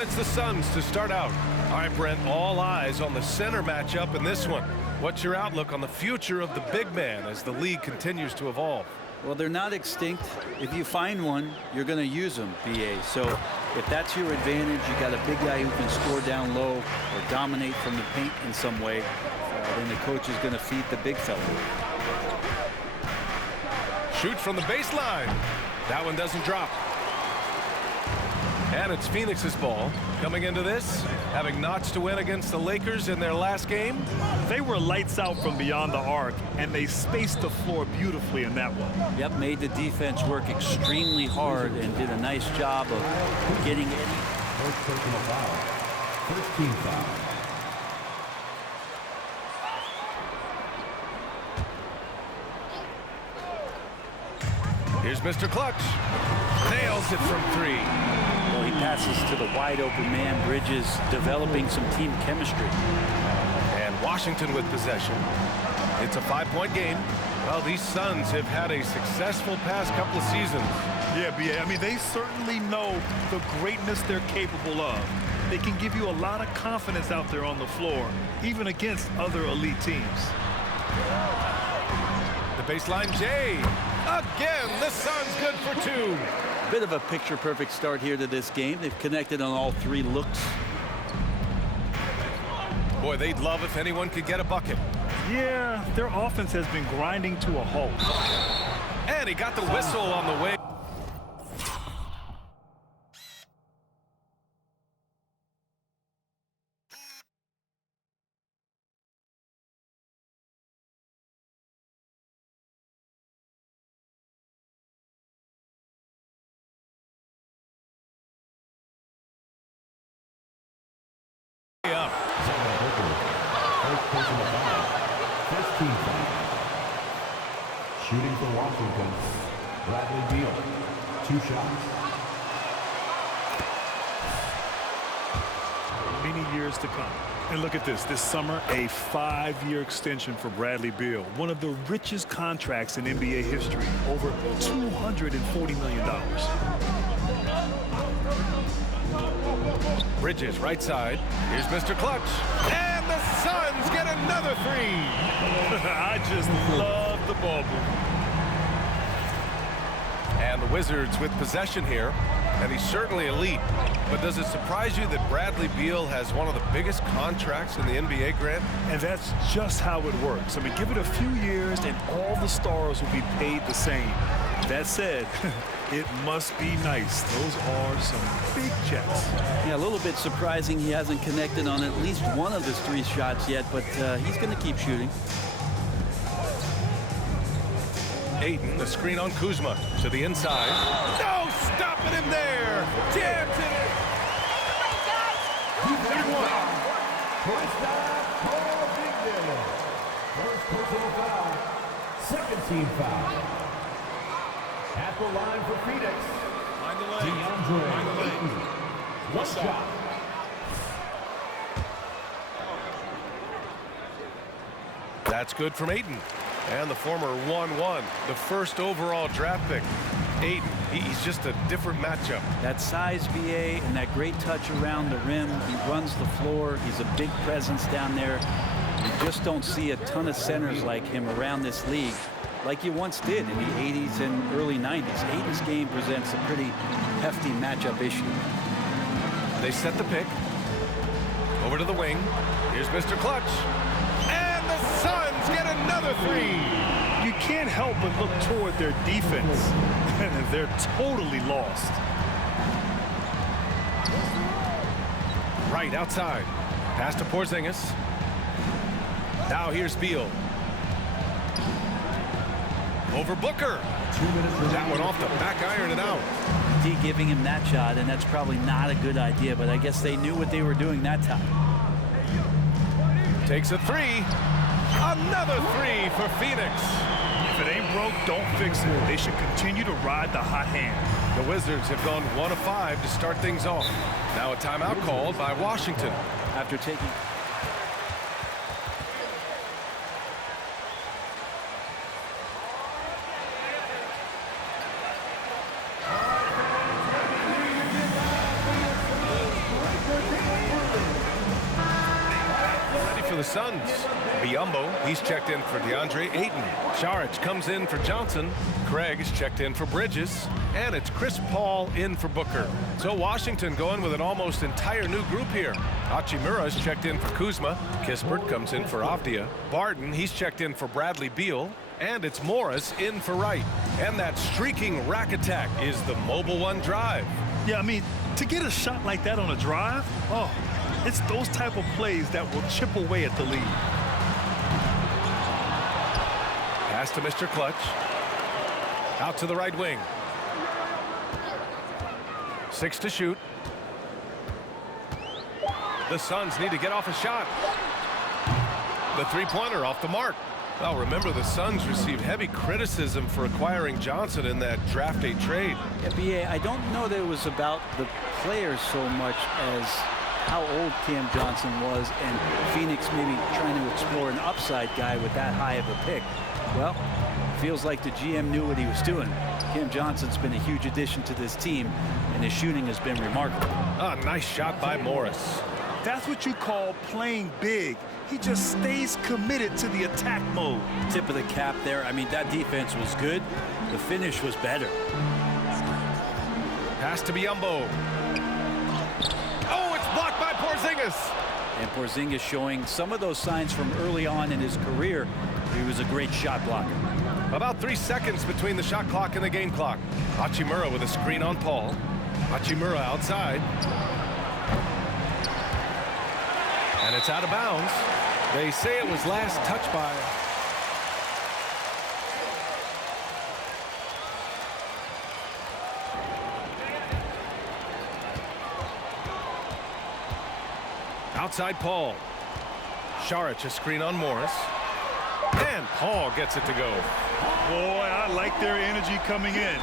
And it's the Suns to start out. All right, Brent, all eyes on the center matchup in this one. What's your outlook on the future of the big man as the league continues to evolve? Well, they're not extinct. If you find one, you're going to use them, BA. So if that's your advantage, you got a big guy who can score down low or dominate from the paint in some way, then the coach is going to feed the big fella. Shoots from the baseline. That one doesn't drop. And it's Phoenix's ball coming into this, having notched to win against the Lakers in their last game. They were lights out from beyond the arc, and they spaced the floor beautifully in that one. Yep, made the defense work extremely hard and did a nice job of getting it. First personal foul. First team foul. Here's Mr. Clutch. Nails it from three. Well, he passes to the wide open man. Bridges developing some team chemistry. And Washington with possession. It's a 5-point game. Well, these Suns have had a successful past couple of seasons. Yeah, BA. I mean, they certainly know the greatness they're capable of. They can give you a lot of confidence out there on the floor, even against other elite teams. The baseline J. Again, the Suns good for two. Bit of a picture-perfect start here to this game. They've connected on all three looks. Boy, they'd love if anyone could get a bucket. Yeah, their offense has been grinding to a halt. And he got the whistle on the way. Up. First personal foul. First team foul. Shooting for Washington, Bradley Beal. 2 shots. Many years to come. And look at this. This summer, a 5-year extension for Bradley Beal. One of the richest contracts in NBA history. Over $240 million. Bridges, right side. Here's Mr. Clutch. And the Suns get another three. I just love the bubble. And the Wizards with possession here. And he's certainly elite. But does it surprise you that Bradley Beal has one of the biggest contracts in the NBA, Grant? And that's just how it works. I mean, give it a few years and all the stars will be paid the same. That said, it must be nice. Those are some big checks. Yeah, a little bit surprising he hasn't connected on at least one of his 3 shots yet, but he's going to keep shooting. Ayton, the screen on Kuzma to the inside. No, stopping him there. Jams it in. First personal foul. Second team foul. At the line for Phoenix. DeAndre Ayton. 1 shot. That's good from Ayton. And the former 1-1, the first overall draft pick. Ayton, he's just a different matchup. That size, BA, and that great touch around the rim. He runs the floor. He's a big presence down there. You just don't see a ton of centers like him around this league, like you once did in the 80s and early 90s. Ayton's game presents a pretty hefty matchup issue. They set the pick. Over to the wing. Here's Mr. Clutch. And the Suns get another three. You can't help but look toward their defense. They're totally lost. Right outside. Pass to Porzingis. Now here's Beal. Over Booker. That one off the back iron and out. D giving him that shot, and that's probably not a good idea, but I guess they knew what they were doing that time. Takes a three. Another three for Phoenix. If it ain't broke, don't fix it. They should continue to ride the hot hand. The Wizards have gone 1 of 5 to start things off. Now a timeout called by Washington. After taking... the Suns. Biyombo, he's checked in for DeAndre Ayton. Saric comes in for Johnson. Craig is checked in for Bridges. And it's Chris Paul in for Booker. So Washington going with an almost entire new group here. Hachimura is checked in for Kuzma. Kispert comes in for Avdia. Barton, he's checked in for Bradley Beal. And it's Morris in for Wright. And that streaking rack attack is the Mobile One drive. Yeah, I mean, to get a shot like that on a drive, oh, it's those type of plays that will chip away at the lead. Pass to Mr. Clutch. Out to the right wing. 6 to shoot. The Suns need to get off a shot. The three-pointer off the mark. Well, remember, the Suns received heavy criticism for acquiring Johnson in that draft day trade. Yeah, B.A., I don't know that it was about the players so much as how old Cam Johnson was and Phoenix maybe trying to explore an upside guy with that high of a pick. Well, feels like the GM knew what he was doing. Cam Johnson's been a huge addition to this team, and his shooting has been remarkable. A nice shot by Morris. That's what you call playing big. He just stays committed to the attack mode. Tip of the cap there. I mean, that defense was good. The finish was better. Pass to Biyombo. Oh, it's blocked by Porzingis. And Porzingis showing some of those signs from early on in his career. He was a great shot blocker. About 3 seconds between the shot clock and the game clock. Hachimura with a screen on Paul. Hachimura outside. And it's out of bounds. They say it was last touched by... Outside Paul. Saric a screen on Morris. And Paul gets it to go. Boy, I like their energy coming in.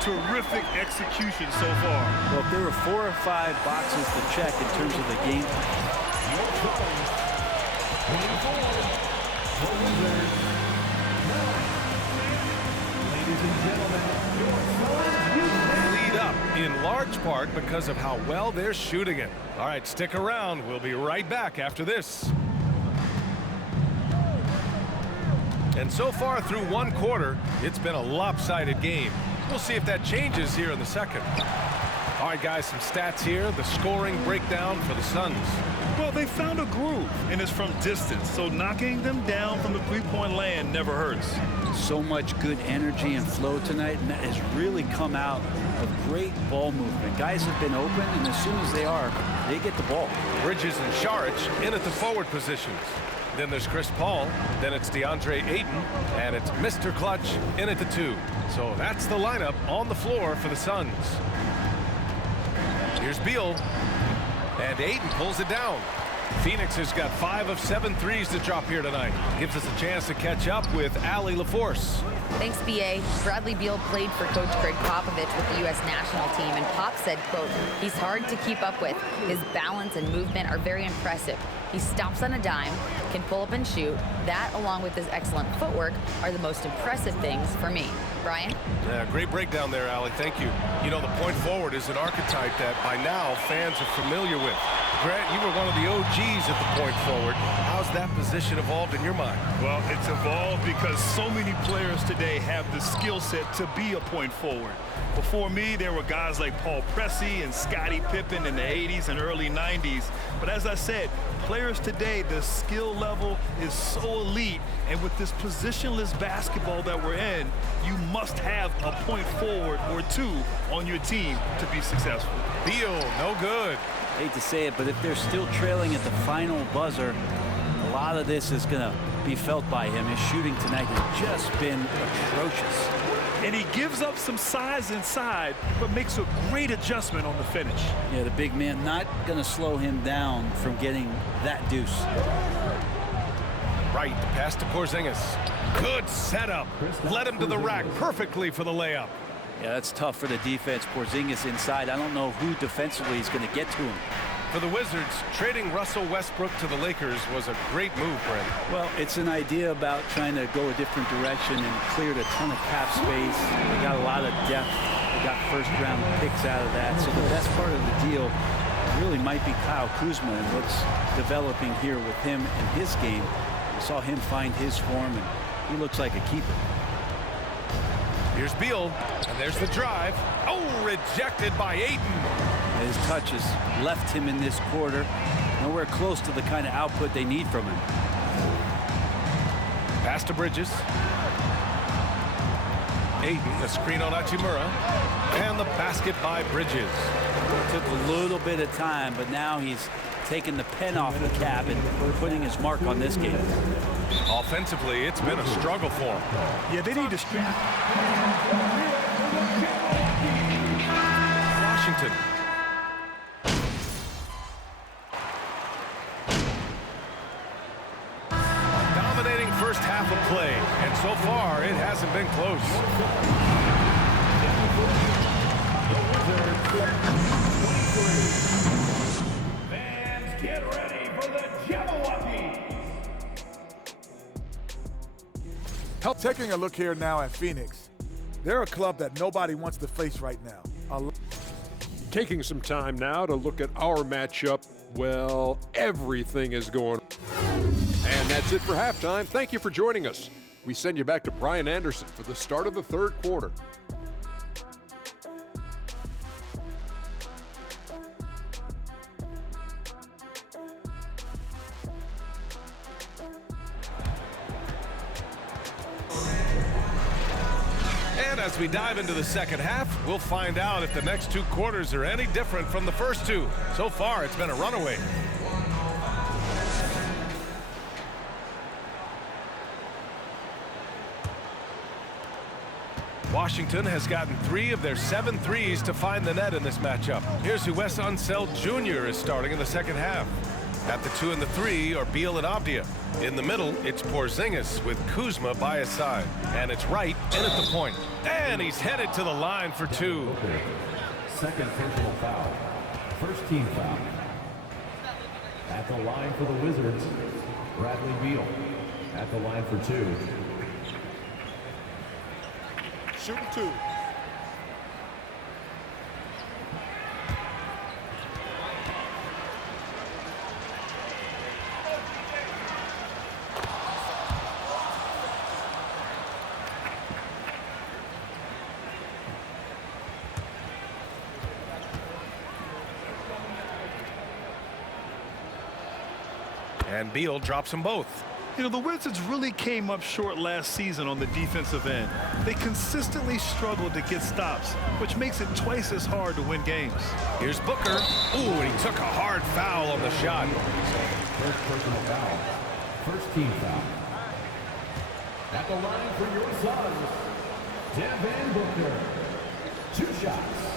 Terrific execution so far. Well, if there were 4 or 5 boxes to check in terms of the game, lead up in large part because of how well they're shooting it. All right, stick around. We'll be right back after this. And so far through one quarter, it's been a lopsided game. We'll see if that changes here in the second. All right, guys, some stats here. The scoring breakdown for the Suns. Well, they found a groove, and it's from distance, so knocking them down from the three-point land never hurts. so much good energy and flow tonight, and that has really come out of great ball movement. Guys have been open, and as soon as they are, they get the ball. Bridges and Saric in at the forward positions. Then there's Chris Paul. Then it's DeAndre Ayton. And it's Mr. Clutch in at the 2. So that's the lineup on the floor for the Suns. Here's Beal. And Ayton pulls it down. Phoenix has got 5 of 7 threes to drop here tonight. Gives us a chance to catch up with Allie LaForce. Thanks, B.A. Bradley Beal played for Coach Greg Popovich with the U.S. national team, and Pop said, quote, "He's hard to keep up with. His balance and movement are very impressive. He stops on a dime, can pull up and shoot. That, along with his excellent footwork, are the most impressive things for me." Brian? Yeah, great breakdown there, Allie. Thank you. You know, the point forward is an archetype that by now fans are familiar with. Grant, you were one of the OGs at the point forward. How's that position evolved in your mind? Well, it's evolved because so many players today have the skill set to be a point forward. Before me, there were guys like Paul Pressey and Scottie Pippen in the 80s and early 90s. But as I said, players today, the skill level is so elite. And with this positionless basketball that we're in, you must have a point forward or two on your team to be successful. Beal, no good. Hate to say it, but if they're still trailing at the final buzzer, a lot of this is going to be felt by him. His shooting tonight has just been atrocious. And he gives up some size inside, but makes a great adjustment on the finish. Yeah, the big man not going to slow him down from getting that deuce. Right, the pass to Porzingis. Good setup. Led him to the rack perfectly for the layup. Yeah, that's tough for the defense. Porzingis inside. I don't know who defensively is going to get to him. For the Wizards, trading Russell Westbrook to the Lakers was a great move, Brent. Well, it's an idea about trying to go a different direction and cleared a ton of cap space. They got a lot of depth. They got first-round picks out of that. So the best part of the deal really might be Kyle Kuzma and what's developing here with him and his game. I saw him find his form, and he looks like a keeper. Here's Beal, and there's the drive. Oh, rejected by Ayton. His touch has left him in this quarter. Nowhere close to the kind of output they need from him. Pass to Bridges. Ayton, a screen on Hachimura. And the basket by Bridges. Took a little bit of time, but now he's taking the pen off the cap and putting his mark on this game. Offensively, it's been a struggle for him. Yeah, they need to Washington. A dominating first half of play, and so far it hasn't been close. Fans, get ready for the Jabberwockies. Taking a look here now at Phoenix. They're a club that nobody wants to face right now. Taking some time now to look at our matchup. Well, everything is going. And that's it for halftime. Thank you for joining us. We send you back to Brian Anderson for the start of the third quarter. And as we dive into the second half, we'll find out if the next two quarters are any different from the first two. So far, it's been a runaway. Washington has gotten 3 of their 7 threes to find the net in this matchup. Here's who Wes Unseld Jr. is starting in the second half. At the 2 and the 3 are Beal and Avdia. In the middle, it's Porzingis with Kuzma by his side. And it's Wright in at the point. And he's headed to the line for 2. Second personal foul. First team foul. At the line for the Wizards, Bradley Beal. At the line for 2. Shooting 2. And Beal drops them both. You know, the Wizards really came up short last season on the defensive end. They consistently struggled to get stops, which makes it twice as hard to win games. Here's Booker. Ooh, and he took a hard foul on the shot. First personal foul. First team foul. At the line for your Suns, Devin Booker. 2 shots.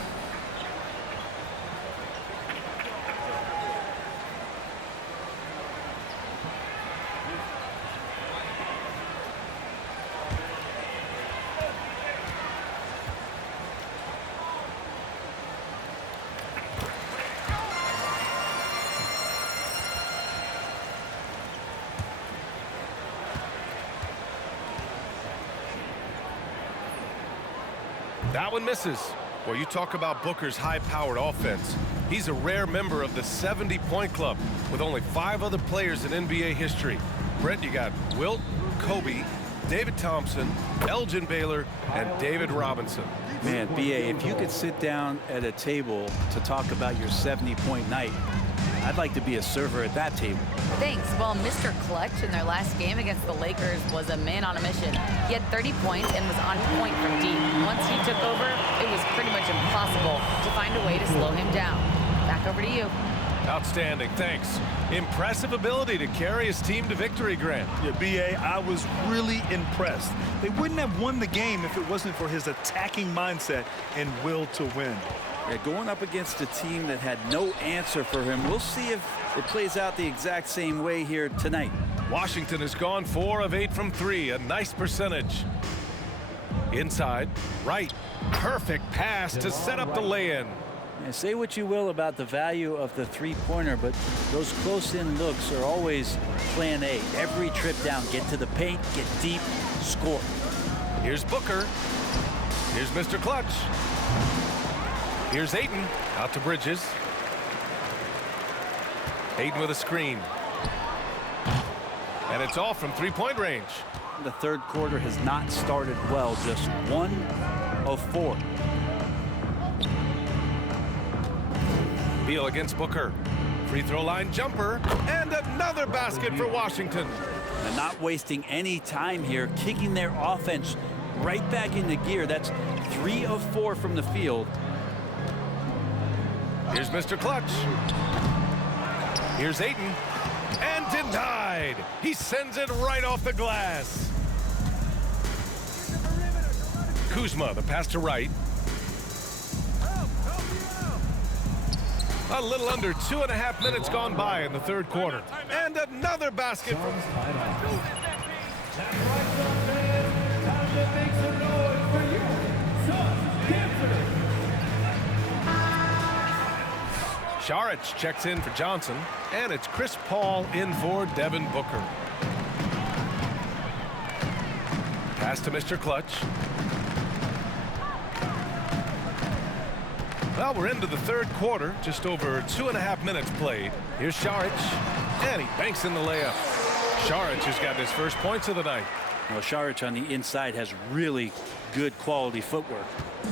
That one misses. Well, you talk about Booker's high-powered offense. He's a rare member of the 70-point club with only 5 other players in NBA history. Brent, you got Wilt, Kobe, David Thompson, Elgin Baylor, and David Robinson. Man, B.A., if you could sit down at a table to talk about your 70-point night, I'd like to be a server at that table. Thanks. Well, Mr. Clutch in their last game against the Lakers was a man on a mission. He had 30 points and was on point from deep. Once he took over, it was pretty much impossible to find a way to slow him down. Back over to you. Outstanding, thanks. Impressive ability to carry his team to victory, Grant. Yeah, B.A., I was really impressed. They wouldn't have won the game if it wasn't for his attacking mindset and will to win. Yeah, going up against a team that had no answer for him. We'll see if it plays out the exact same way here tonight. Washington has gone 4 of 8 from 3, a nice percentage. Inside, Wright, perfect pass to set up the lay-in. Yeah, say what you will about the value of the three-pointer, but those close-in looks are always plan A. Every trip down, get to the paint, get deep, score. Here's Booker. Here's Mr. Clutch. Here's Ayton, out to Bridges. Hayden with a screen. And it's all from three-point range. The third quarter has not started well, just 1 of 4. Beal against Booker. Free throw line jumper, and another basket for Washington. And not wasting any time here, kicking their offense right back into gear. That's 3 of 4 from the field. Here's Mr. Clutch. Here's Ayton. And denied. He sends it right off the glass. Kuzma, the pass to Wright. A little under 2.5 minutes gone by in the third quarter. And another basket. Šarić checks in for Johnson, and it's Chris Paul in for Devin Booker. Pass to Mr. Clutch. Well, we're into the third quarter, just over 2.5 minutes played. Here's Šarić, and he banks in the layup. Šarić has got his first points of the night. Well, Šarić on the inside has really good quality footwork.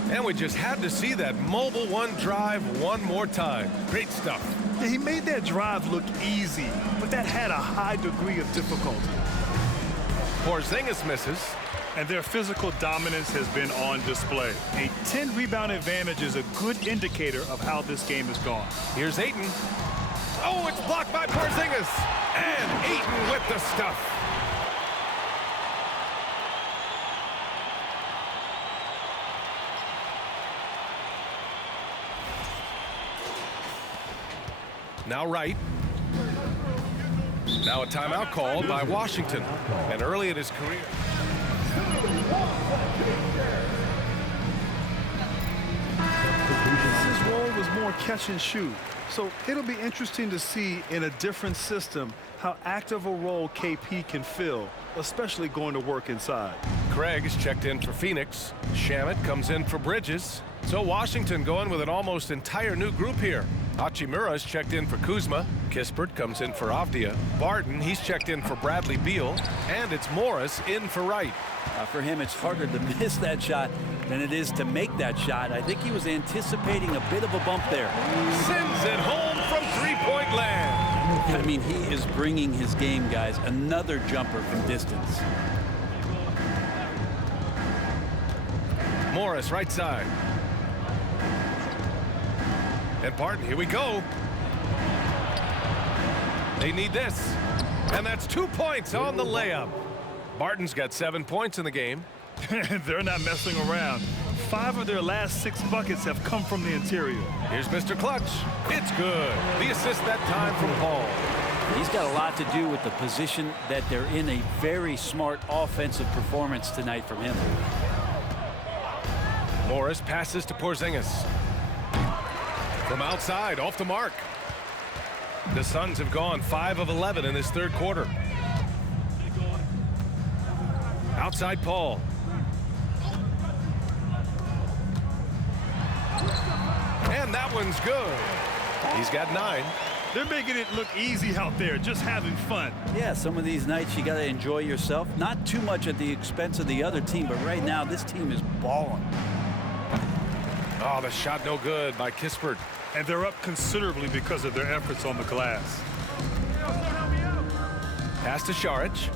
And we just had to see that mobile one drive one more time. Great stuff. Yeah, he made that drive look easy, but that had a high degree of difficulty. Porzingis misses. And their physical dominance has been on display. A 10-rebound advantage is a good indicator of how this game has gone. Here's Ayton. Oh, it's blocked by Porzingis. And Ayton with the stuff. Now Wright. Now a timeout called by Washington. And early in his career. His role was more catch and shoot. So it'll be interesting to see in a different system how active a role KP can fill, especially going to work inside. Craig is checked in for Phoenix. Shamet comes in for Bridges. So Washington going with an almost entire new group here. Hachimura is checked in for Kuzma. Kispert comes in for Avdia. Barton, he's checked in for Bradley Beal. And it's Morris in for Wright. For him, it's harder to miss that shot than it is to make that shot. I think he was anticipating a bit of a bump there. Sends it home from three-point land. I mean, he is bringing his game, guys. Another jumper from distance. Morris, right side. And Barton, here we go. They need this. And that's 2 points on the layup. Barton's got 7 points in the game. They're not messing around. 5 of their last 6 buckets have come from the interior. Here's Mr. Clutch. It's good. The assist that time from Paul. He's got a lot to do with the position that they're in. A very smart offensive performance tonight from him. Morris passes to Porzingis. From outside, off the mark. The Suns have gone 5 of 11 in this third quarter. Outside Paul. And that one's good. He's got 9. They're making it look easy out there, just having fun. Yeah, some of these nights you got to enjoy yourself. Not too much at the expense of the other team, but right now this team is balling. Oh, the shot no good by Kispert. And they're up considerably because of their efforts on the glass. Pass to Šarić.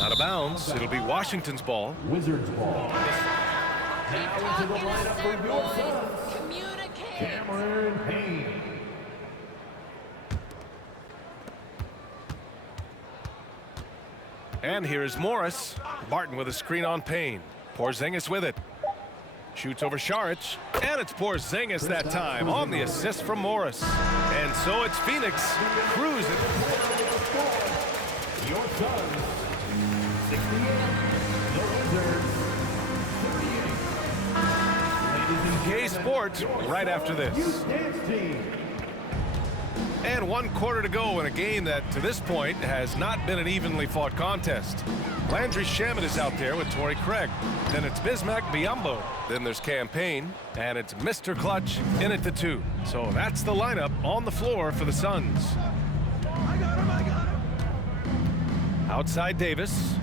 Out of bounds. It'll be Washington's ball. Wizards ball. Now into the lineup for your Suns, Cameron Payne. And here is Morris. Barton with a screen on Payne. Porzingis with it. Shoots over Šarić. And it's Porzingis that time on the assist from Morris. And so it's Phoenix cruising. Your Suns, 68. The Wizards, 38. K Sports right after this. Dance team. And 1 quarter to go in a game that, to this point, has not been an evenly fought contest. Landry Shamet is out there with Torrey Craig. Then it's Bismack Biyombo. Then there's Campaign. And it's Mr. Clutch in at the 2. So that's the lineup on the floor for the Suns. Outside Davis.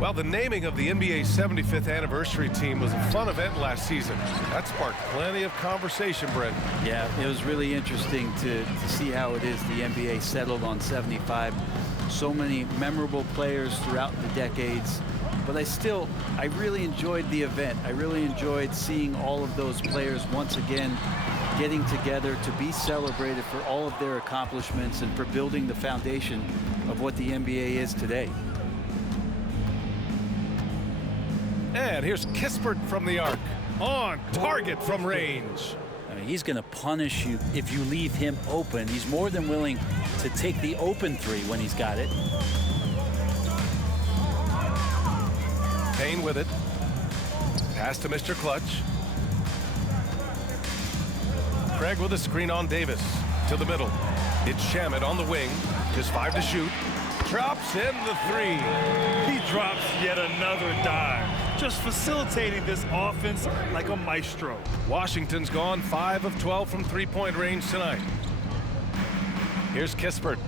Well, the naming of the NBA's 75th anniversary team was a fun event last season. That sparked plenty of conversation, Brent. Yeah, it was really interesting to see how it is the NBA settled on 75. So many memorable players throughout the decades. But I really enjoyed the event. I really enjoyed seeing all of those players once again getting together to be celebrated for all of their accomplishments and for building the foundation of what the NBA is today. And here's Kispert from the arc. On target from range. He's going to punish you if you leave him open. He's more than willing to take the open three when he's got it. Payne with it. Pass to Mr. Clutch. Craig with a screen on Davis. To the middle. It's Shamet on the wing. Just 5 to shoot. Drops in the 3. He drops yet another dime. Just facilitating this offense like a maestro. Washington's gone 5 of 12 from three-point range tonight. Here's Kispert.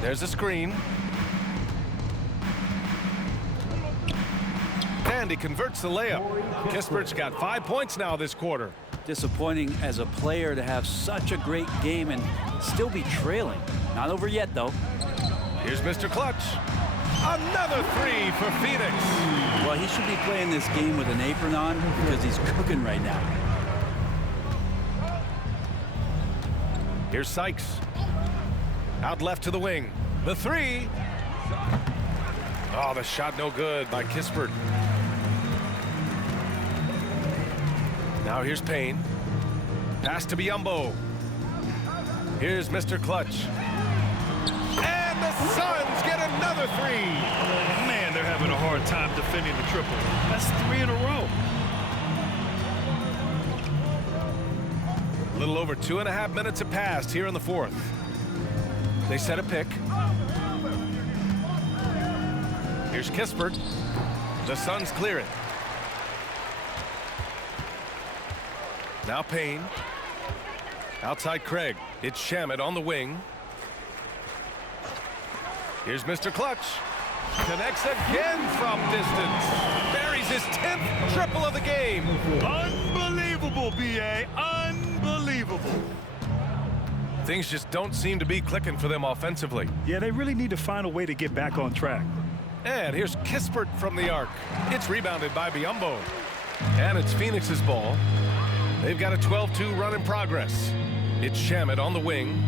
There's a screen. And he converts the layup. Kispert's got 5 points now this quarter. Disappointing as a player to have such a great game and still be trailing. Not over yet, though. Here's Mr. Clutch. Another 3 for Phoenix. Well, he should be playing this game with an apron on because he's cooking right now. Here's Sykes. Out left to the wing. The 3. Oh, the shot no good by Kispert. Now here's Payne. Pass to Biyombo. Here's Mr. Clutch. And the Suns get another 3. Man, they're having a hard time defending the triple. That's 3 in a row. A little over 2.5 minutes have passed here in the fourth. They set a pick. Here's Kispert. The Suns clear it. Now Payne. Outside Craig. It's Shamet on the wing. Here's Mr. Clutch. Connects again from distance. Buries his 10th triple of the game. Unbelievable, B.A. Unbelievable. Things just don't seem to be clicking for them offensively. Yeah, they really need to find a way to get back on track. And here's Kispert from the arc. It's rebounded by Biyombo. And it's Phoenix's ball. They've got a 12-2 run in progress. It's Shamet on the wing.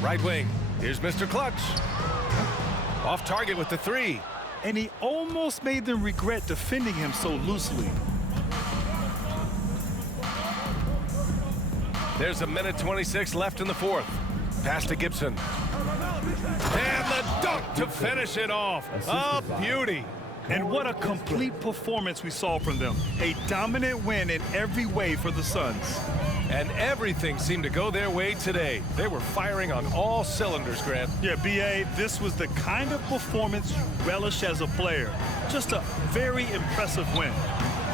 Right wing. Here's Mr. Clutch. Off target with the 3. And he almost made them regret defending him so loosely. There's a minute 26 left in the fourth. Pass to Gibson. And the dunk to finish it off. A beauty. And what a complete performance we saw from them. A dominant win in every way for the Suns. And everything seemed to go their way today. They were firing on all cylinders, Grant. Yeah, B.A., this was the kind of performance you relish as a player. Just a very impressive win.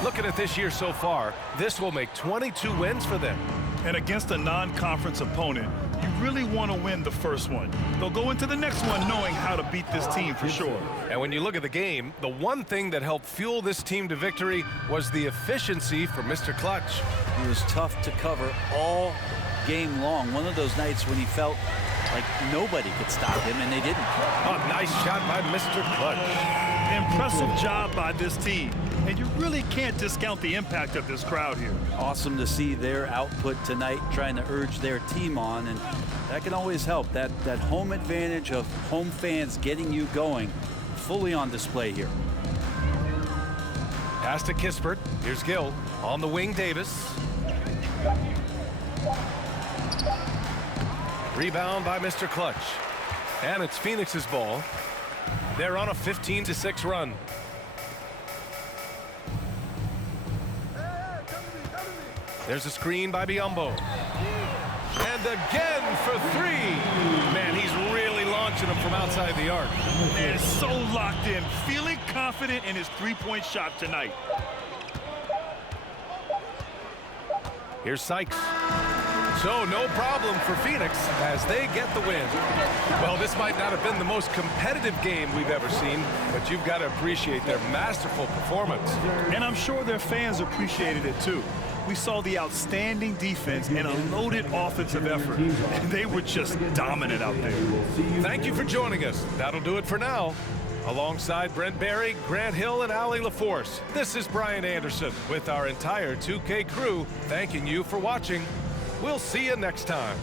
Looking at this year so far, this will make 22 wins for them. And against a non-conference opponent, you really want to win the first one. They'll go into the next one knowing how to beat this team for sure. And when you look at the game, the one thing that helped fuel this team to victory was the efficiency for Mr. Clutch. He was tough to cover all game long. One of those nights when he felt like nobody could stop him, and they didn't. A nice shot by Mr. Clutch. Impressive job by this team. And you really can't discount the impact of this crowd here. Awesome to see their output tonight, trying to urge their team on, and that can always help. That home advantage of home fans getting you going, fully on display here. Pass to Kispert. Here's Gill. On the wing, Davis. Rebound by Mr. Clutch. And it's Phoenix's ball. They're on a 15-6 run. There's a screen by Biyombo. And again for 3. Man, he's really launching them from outside the arc. And so locked in, feeling confident in his three-point shot tonight. Here's Sykes. So no problem for Phoenix as they get the win. Well, this might not have been the most competitive game we've ever seen, but you've got to appreciate their masterful performance. And I'm sure their fans appreciated it too. We saw the outstanding defense and a loaded offensive effort. They were just dominant out there. Thank you for joining us. That'll do it for now. Alongside Brent Barry, Grant Hill, and Allie LaForce, this is Brian Anderson with our entire 2K crew thanking you for watching. We'll see you next time.